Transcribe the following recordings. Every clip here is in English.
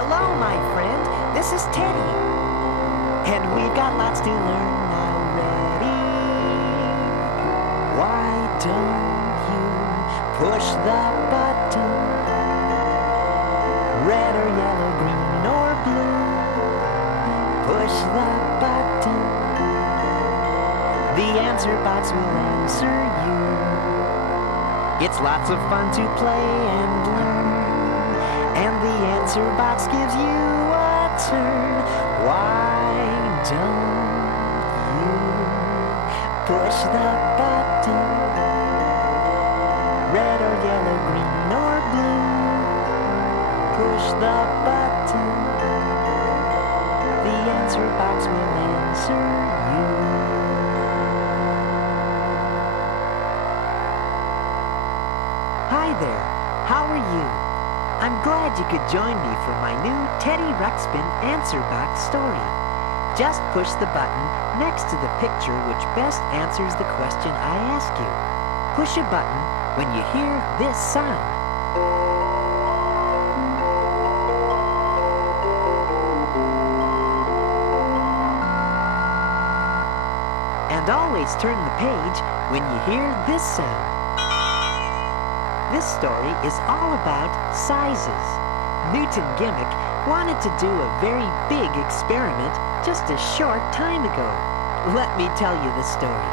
Hello, my friend. This is Teddy. And we've got lots to learn already. Why don't you push the button? Red or yellow, green or blue. Push the button. The answer box will answer you. It's lots of fun to play and learn. And the answer box gives you a turn. Why don't you push the button? Red or yellow, green or blue. Push the button. The answer box will answer you. Hi there, how are you? I'm glad you could join me for my new Teddy Ruxpin Answer Box story. Just push the button next to the picture which best answers the question I ask you. Push a button when you hear this sound. And always turn the page when you hear this sound. This story is all about sizes. Newton Gimmick wanted to do a very big experiment just a short time ago. Let me tell you the story.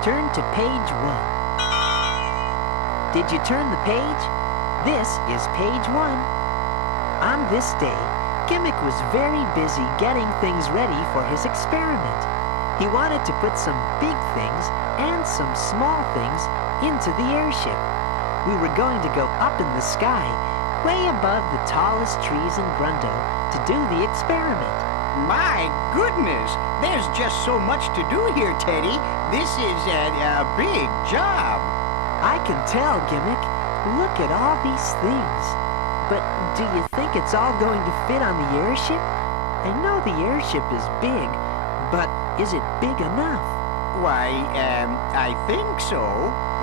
Turn to page 1. Did you turn the page? This is page 1. On this day, Gimmick was very busy getting things ready for his experiment. He wanted to put some big things and some small things into the airship. We were going to go up in the sky, way above the tallest trees in Grundo, to do the experiment. My goodness, there's just so much to do here, Teddy. This is a big job. I can tell, Gimmick. Look at all these things. But do you think it's all going to fit on the airship? I know the airship is big, but is it big enough? Why, I think so.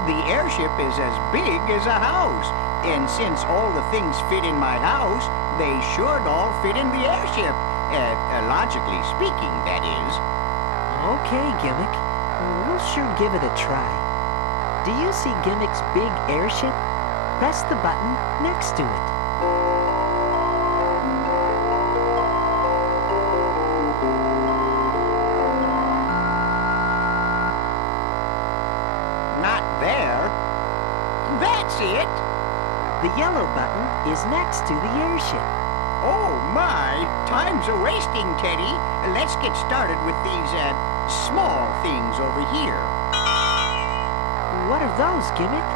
The airship is as big as a house. And since all the things fit in my house, they should all fit in the airship. Logically speaking, that is. Okay, Gimmick. We'll sure give it a try. Do you see Gimmick's big airship? Press the button next to it. Not there. That's it. The yellow button is next to the airship. Oh, my. Time's a-wasting, Teddy. Let's get started with these, small things over here. What are those, Gimmick?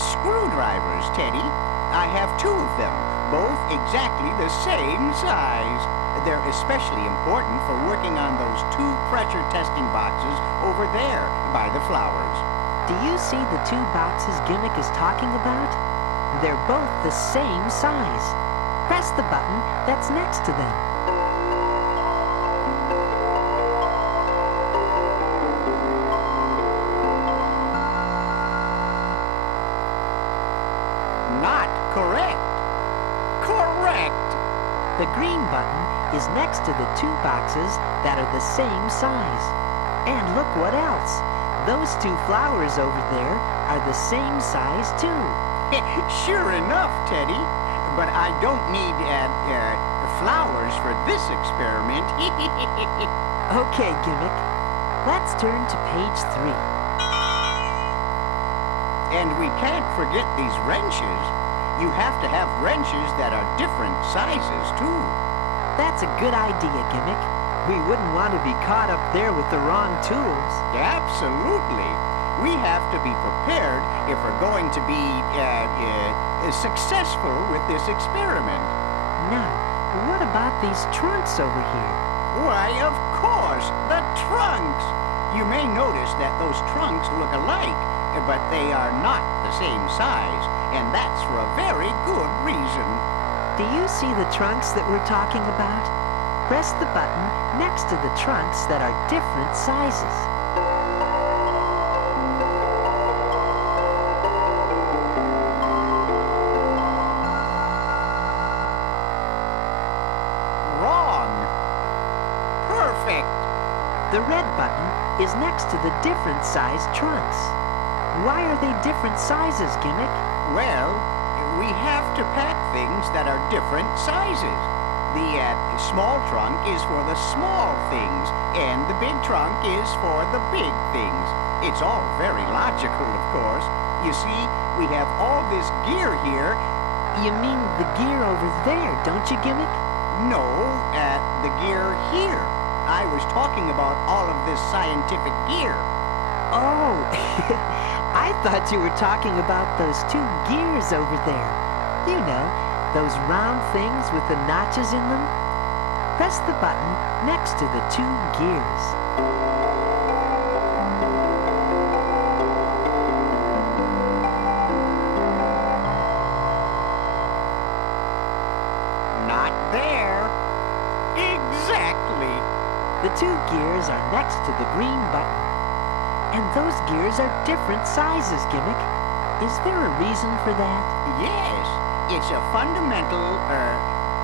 Screwdrivers, Teddy. I have 2 of them, both exactly the same size. They're especially important for working on those 2 pressure testing boxes over there by the flowers. Do you see the 2 boxes Gimmick is talking about? They're both the same size. Press the button that's next to them. Not correct. Correct. The green button is next to the 2 boxes that are the same size. And look what else. Those 2 flowers over there are the same size too. Sure enough, Teddy. But I don't need flowers for this experiment. Okay, Gimmick. Let's turn to page 3. And we can't forget these wrenches. You have to have wrenches that are different sizes, too. That's a good idea, Gimmick. We wouldn't want to be caught up there with the wrong tools. Absolutely. We have to be prepared if we're going to be successful with this experiment. Now, what about these trunks over here? Why, of course, the trunks. You may notice that those trunks look alike, but they are not the same size, and that's for a very good reason. Do you see the trunks that we're talking about? Press the button next to the trunks that are different sizes. The red button is next to the different sized trunks. Why are they different sizes, Gimmick? Well, we have to pack things that are different sizes. The small trunk is for the small things, and the big trunk is for the big things. It's all very logical, of course. You see, we have all this gear here. You mean the gear over there, don't you, Gimmick? No, the gear here. I was talking about all of this scientific gear. Oh, I thought you were talking about those two gears over there. You know, those round things with the notches in them. Press the button next to the two gears. Not there. Exactly. The two gears are next to the green button. And those gears are different sizes, Gimmick. Is there a reason for that? Yes, it's a fundamental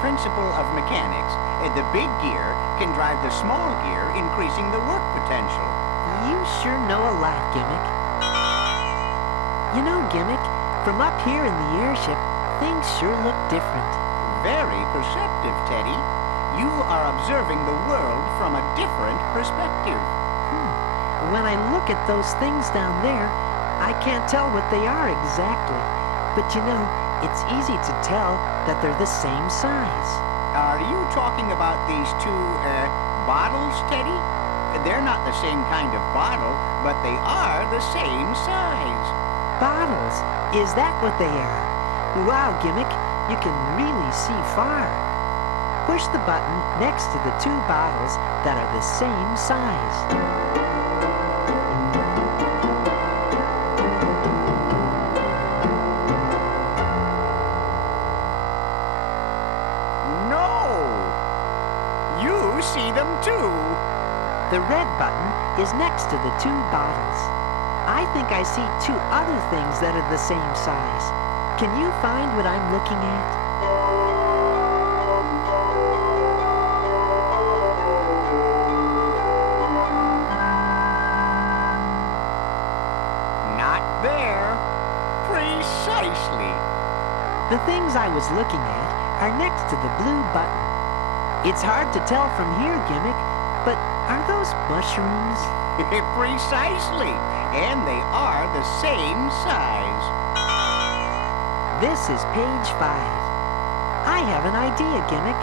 principle of mechanics. The big gear can drive the small gear, increasing the work potential. You sure know a lot, Gimmick. You know, Gimmick, from up here in the airship, things sure look different. Very perceptive, Teddy. You are observing the world from a different perspective. When I look at those things down there, I can't tell what they are exactly. But you know, it's easy to tell that they're the same size. Are you talking about these two bottles, Teddy? They're not the same kind of bottle, but they are the same size. Bottles? Is that what they are? Wow, Gimmick, you can really see far. Push the button next to the two bottles that are the same size. See them too. The red button is next to the two bottles. I think I see two other things that are the same size. Can you find what I'm looking at? Not there. Precisely. The things I was looking at are next to the blue button. It's hard to tell from here, Gimmick, but are those mushrooms? Precisely, and they are the same size. This is page 5. I have an idea, Gimmick.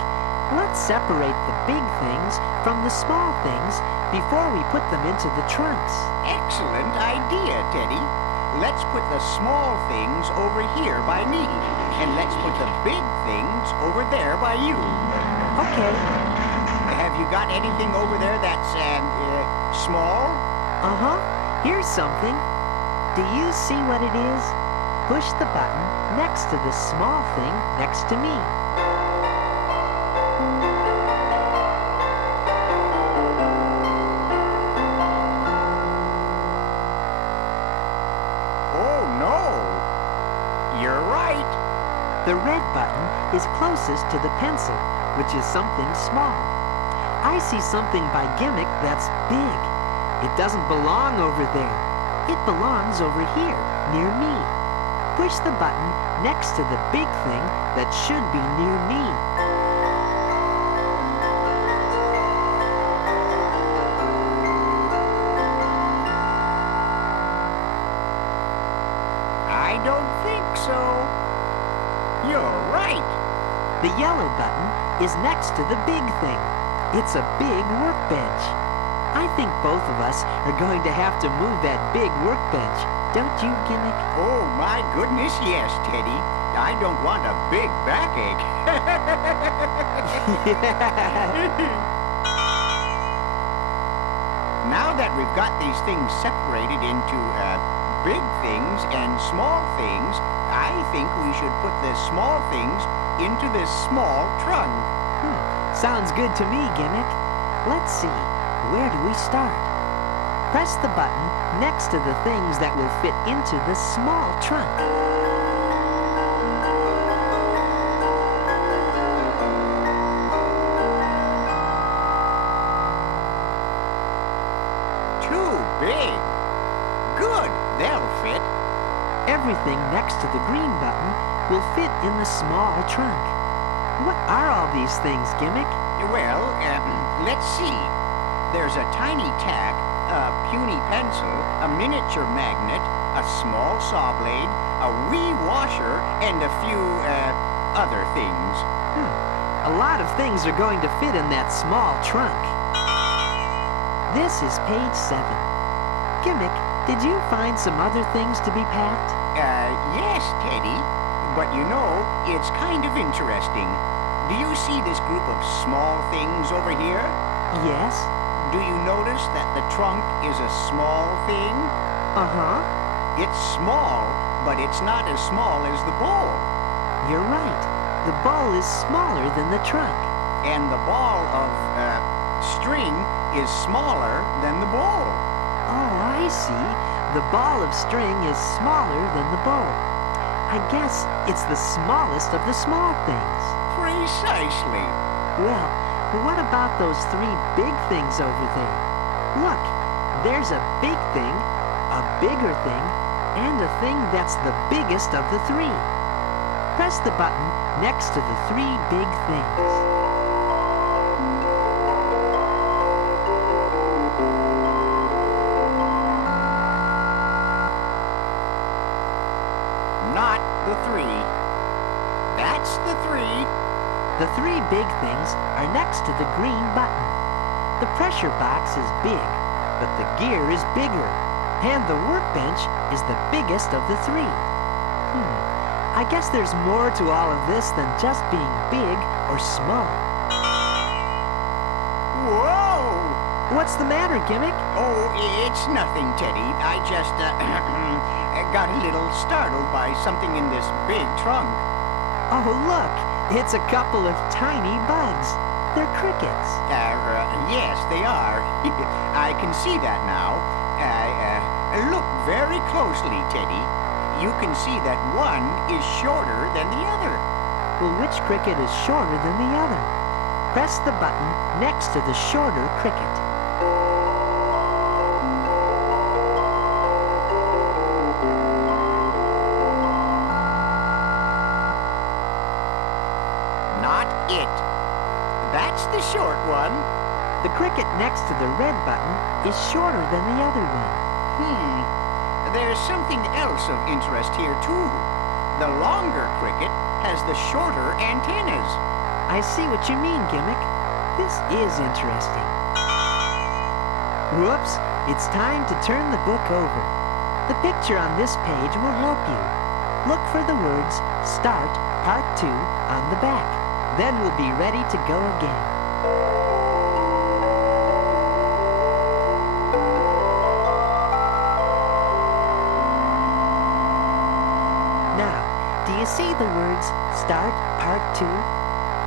Let's separate the big things from the small things before we put them into the trunks. Excellent idea, Teddy. Let's put the small things over here by me, and let's put the big things over there by you. Okay. Have you got anything over there that's, small? Uh-huh. Here's something. Do you see what it is? Push the button next to the small thing next to me. Oh, no. You're right. The red button is closest to the pencil, which is something small. I see something by Gimmick that's big. It doesn't belong over there. It belongs over here, near me. Push the button next to the big thing that should be near me. I don't think so. You're right. The yellow button is next to the big thing. It's a big workbench. I think both of us are going to have to move that big workbench. Don't you, Gimmick? Oh, my goodness, yes, Teddy. I don't want a big backache. Now that we've got these things separated into big things and small things, I think we should put the small things into this small trunk. Sounds good to me, Gimmick. Let's see. Where do we start? Press the button next to the things that will fit into the small trunk. they'll fit. Everything next to the green button will fit in the small trunk. What are all these things, Gimmick? Well, let's see. There's a tiny tack, a puny pencil, a miniature magnet, a small saw blade, a wee washer, and a few, other things. A lot of things are going to fit in that small trunk. This is page 7. Gimmick, did you find some other things to be packed? Yes, Teddy. But you know, it's kind of interesting. Do you see this group of small things over here? Yes. Do you notice that the trunk is a small thing? Uh-huh. It's small, but it's not as small as the bowl. You're right. The ball is smaller than the trunk. And the ball of, string is smaller than the bowl. Oh, I see. The ball of string is smaller than the bowl. I guess it's the smallest of the small things. Precisely. Well, what about those 3 big things over there? Look, there's a big thing, a bigger thing, and a thing that's the biggest of the 3. Press the button next to the 3 big things. Not the 3. That's the 3. The 3 big things are next to the green button. The pressure box is big, but the gear is bigger, and the workbench is the biggest of the 3. I guess there's more to all of this than just being big or small. Whoa! What's the matter, Gimmick? Oh, it's nothing, Teddy. I just, got a little startled by something in this big trunk. Oh, look, it's a couple of tiny bugs. They're crickets. Yes, they are. I can see that now. Look very closely, Teddy. You can see that one is shorter than the other. Well, which cricket is shorter than the other? Press the button next to the shorter cricket. Not it. That's the short one. The cricket next to the red button is shorter than the other one. There's something else of interest here, too. The longer cricket has the shorter antennas. I see what you mean, Gimmick. This is interesting. Whoops, it's time to turn the book over. The picture on this page will help you. Look for the words Start Part 2 on the back. Then we'll be ready to go again. Now, do you see the words Start Part 2?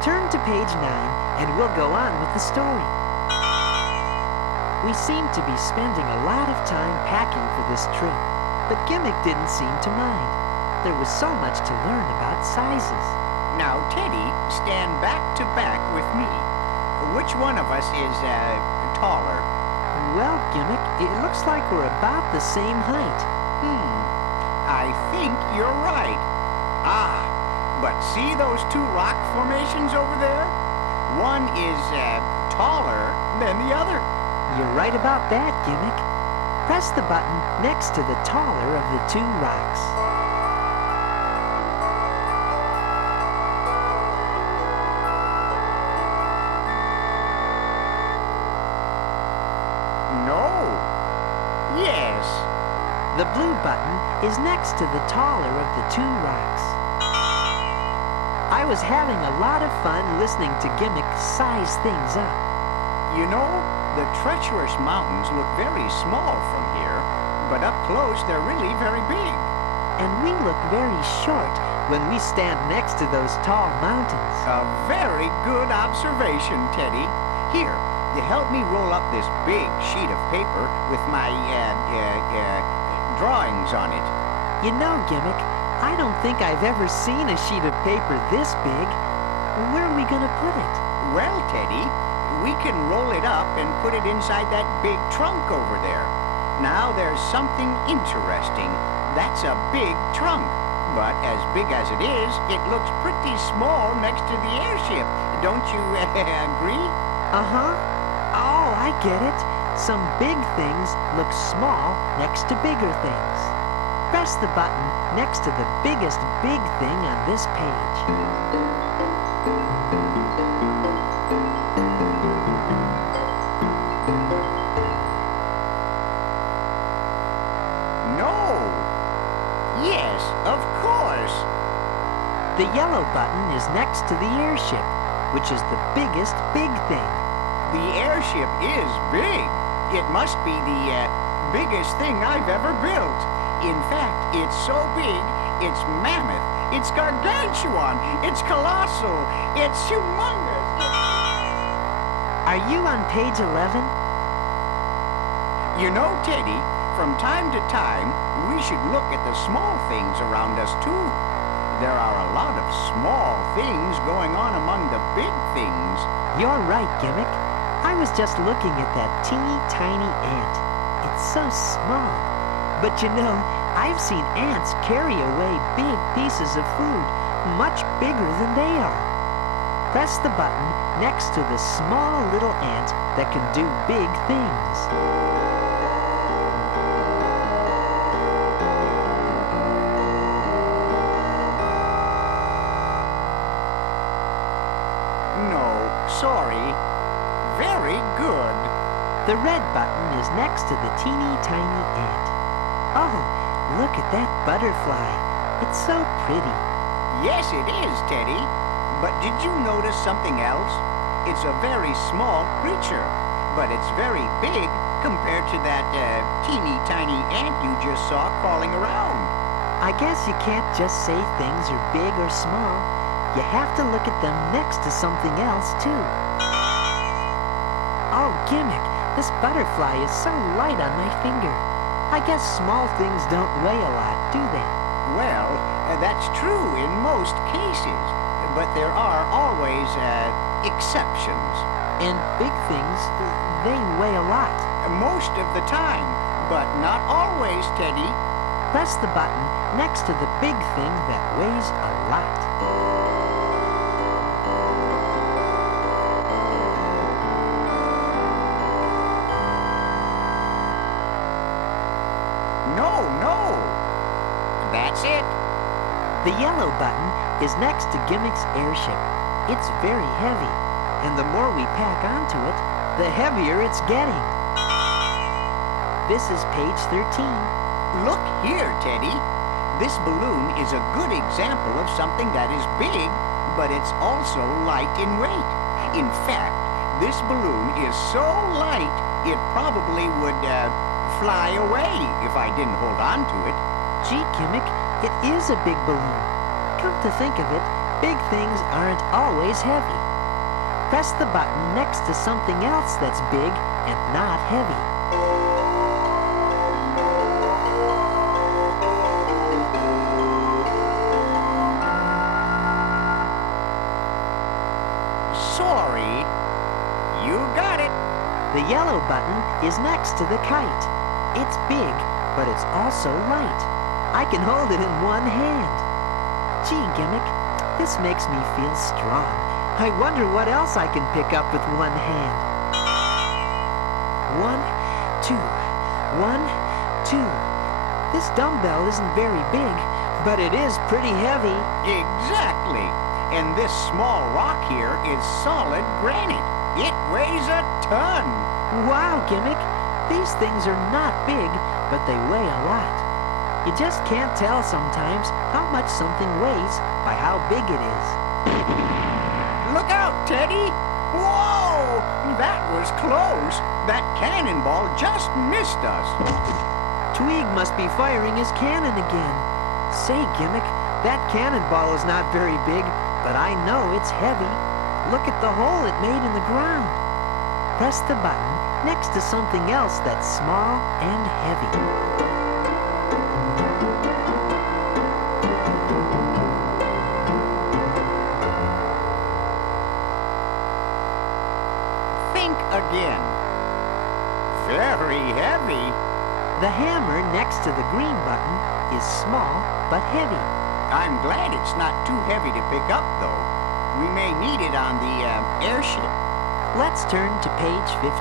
Turn to page 9 and we'll go on with the story. We seem to be spending a lot of time packing for this trip, but Gimmick didn't seem to mind. There was so much to learn about sizes. Now, Teddy, stand back to back with me. Which one of us is, taller? Well, Gimmick, it looks like we're about the same height. I think you're right. But see those 2 rock formations over there? One is, taller than the other. You're right about that, Gimmick. Press the button next to the taller of the 2 rocks. No. Yes. The blue button is next to the taller of the 2 rocks. I was having a lot of fun listening to Gimmick size things up. You know, the treacherous mountains look very small from here, but up close they're really very big. And we look very short when we stand next to those tall mountains. A very good observation, Teddy. Here, you help me roll up this big sheet of paper with my, drawings on it. You know, Gimmick, I don't think I've ever seen a sheet of paper this big. Where are we going to put it? Well, Teddy, we can roll it up and put it inside that big trunk over there. Now, there's something interesting That's a big trunk. But as big as it is, it looks pretty small next to the airship. Don't you agree? Uh-huh. Oh, I get it. Some big things look small next to bigger things. Press the button next to the biggest big thing on this page. No. Yes, of course. The yellow button is next to the airship, which is the biggest big thing. The airship is big. It must be the biggest thing I've ever built. In fact, it's so big, it's mammoth, it's gargantuan, it's colossal, it's humongous. Are you on page 11? You know, Teddy, from time to time, we should look at the small things around us, too. There are a lot of small things going on among the big things. You're right, Gimmick. I was just looking at that teeny tiny ant. It's so small. But you know, I've seen ants carry away big pieces of food, much bigger than they are. Press the button next to the small little ant that can do big things. No, sorry. Very good. The red button is next to the teeny tiny ant. Oh, look at that butterfly. It's so pretty. Yes, it is, Teddy. But did you notice something else? It's a very small creature, but it's very big compared to that teeny tiny ant you just saw crawling around. I guess you can't just say things are big or small. You have to look at them next to something else, too. Oh, Gimmick, this butterfly is so light on my finger. I guess small things don't weigh a lot, do they? Well, that's true in most cases, but there are always exceptions. And big things, they weigh a lot. Most of the time, but not always, Teddy. Press the button next to the big thing that weighs a lot. No. That's it. The yellow button is next to Gimmick's airship. It's very heavy, and the more we pack onto it, the heavier it's getting. This is page 13. Look here, Teddy. This balloon is a good example of something that is big, but it's also light in weight. In fact, this balloon is so light, it probably would fly away if I didn't hold on to it. Gee, Gimmick, it is a big balloon. Come to think of it, big things aren't always heavy. Press the button next to something else that's big and not heavy. Sorry. You got it. The yellow button is next to the kite. It's big, but it's also light. I can hold it in one hand. Gee, Gimmick, this makes me feel strong. I wonder what else I can pick up with one hand. 1, 2, 1, 2. This dumbbell isn't very big, but it is pretty heavy. Exactly. And this small rock here is solid granite. It weighs a ton. Wow, Gimmick, these things are not big, but they weigh a lot. You just can't tell sometimes how much something weighs by how big it is. Look out, Teddy! Whoa! That was close. That cannonball just missed us. Tweeg must be firing his cannon again. Say, Gimmick, that cannonball is not very big, but I know it's heavy. Look at the hole it made in the ground. Press the button next to something else that's small and heavy. Again. Very heavy. The hammer next to the green button is small but heavy. I'm glad it's not too heavy to pick up, though. We may need it on the airship. Let's turn to page 15.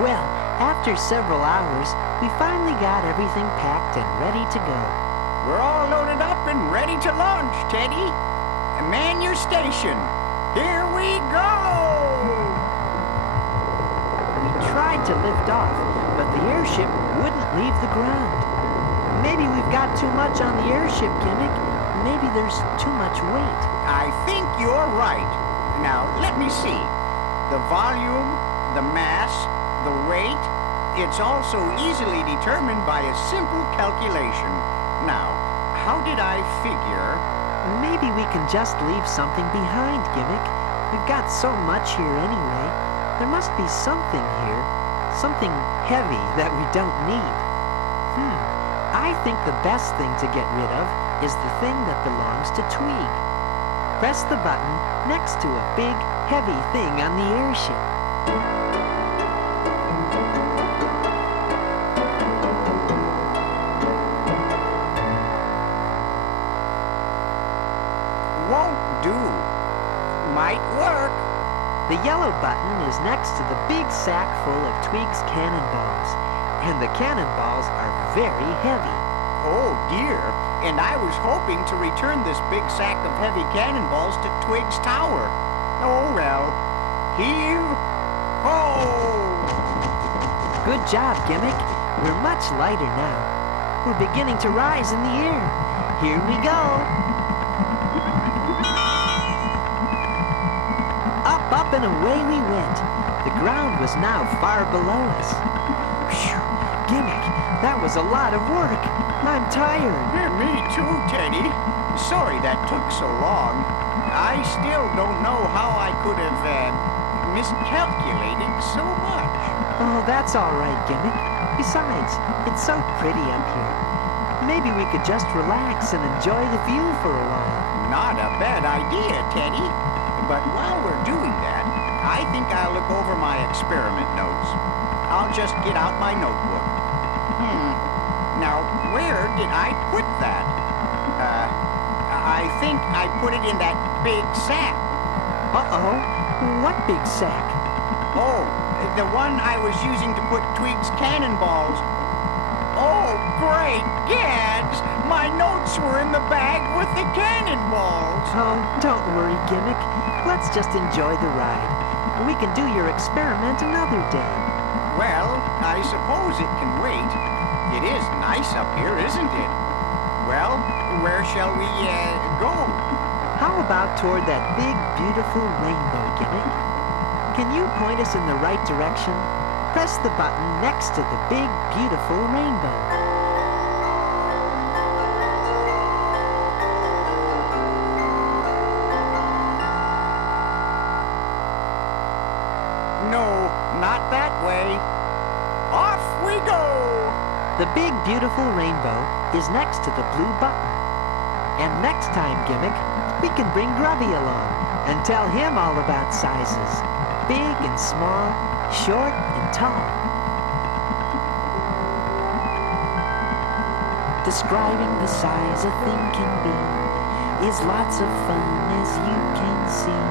Well, after several hours, we finally got everything packed and ready to go. We're all loaded up and ready to launch, Teddy. Man your station. Here we go! We tried to lift off, but the airship wouldn't leave the ground. Maybe we've got too much on the airship, Gimmick. Maybe there's too much weight. I think you're right. Now, let me see. The volume, the mass, the weight, it's also easily determined by a simple calculation. Now, how did I figure? Maybe we can just leave something behind, Gimmick. We've got so much here anyway. There must be something here. Something heavy that we don't need. I think the best thing to get rid of is the thing that belongs to Tweeg. Press the button next to a big, heavy thing on the airship. Won't do. Might work. The yellow button is next to the big sack full of Tweeg's cannonballs. And the cannonballs are very heavy. Oh, dear. And I was hoping to return this big sack of heavy cannonballs to Twig's tower. Oh, well. Heave ho! Good job, Gimmick. We're much lighter now. We're beginning to rise in the air. Here we go. Up and away we went. The ground was now far below us. Phew, Gimmick, that was a lot of work. I'm tired. Yeah, me too, Teddy. Sorry that took so long. I still don't know how I could have miscalculated so much. Oh, that's all right, Gimmick. Besides, it's so pretty up here. Maybe we could just relax and enjoy the view for a while. Not a bad idea, Teddy. But while we're doing that, I think I'll look over my experiment notes. I'll just get out my notebook. Now, where did I put that? I think I put it in that big sack. Uh-oh. What big sack? Oh, the one I was using to put Tweeg's cannonballs. Oh, great gads! My notes were in the bag with the cannonballs. Oh, don't worry, Gimmick. Let's just enjoy the ride. We can do your experiment another day. Well, I suppose it can wait. It is nice up here, isn't it? Well, where shall we go? How about toward that big, beautiful rainbow, Gimmick? Can you point us in the right direction? Press the button next to the big, beautiful rainbow. No, not that way. Off we go! The big, beautiful rainbow is next to the blue button. And next time, Gimmick, we can bring Grubby along and tell him all about sizes. Big and small, short and tall. Describing the size a thing can be is lots of fun, as you can see.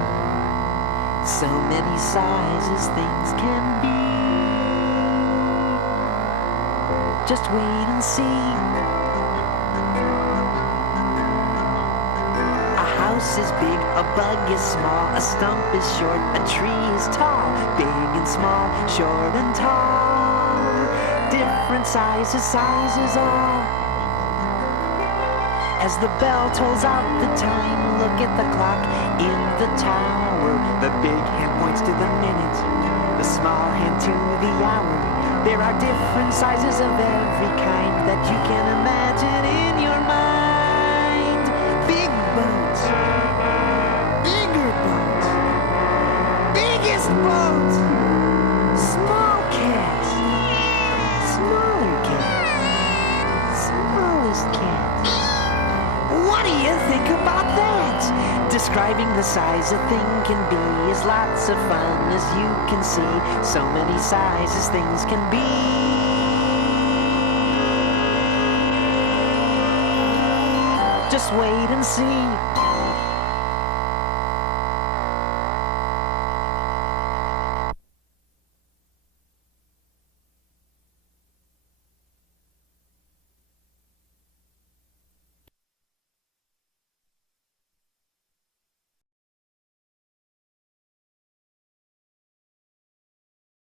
So many sizes things can be. Just wait and see. A house is big, a bug is small, a stump is short, a tree is tall. Big and small, short and tall. Different sizes all. As the bell tolls out the time, look at the clock in the tower. The big hand points to the minute, the small hand to the hour. There are different sizes of every kind that you can imagine in your mind. Big boats, bigger boats, biggest boats, small cats, smaller cats, smallest cats. What do you think about that? Describing the size a thing can be is lots of fun, as you can see. So many sizes things can be. Just wait and see. A house is big, a bug is small, a stump is short, a tree is tall. Big and small, short and tall. Different sizes things can be. As large as the bell tolls out the time, look at the clock in the tower. The big hand points to the minute, the small hand to the hour. There are different sizes of every kind that you can imagine in your mind. Big boats, Just wait and see.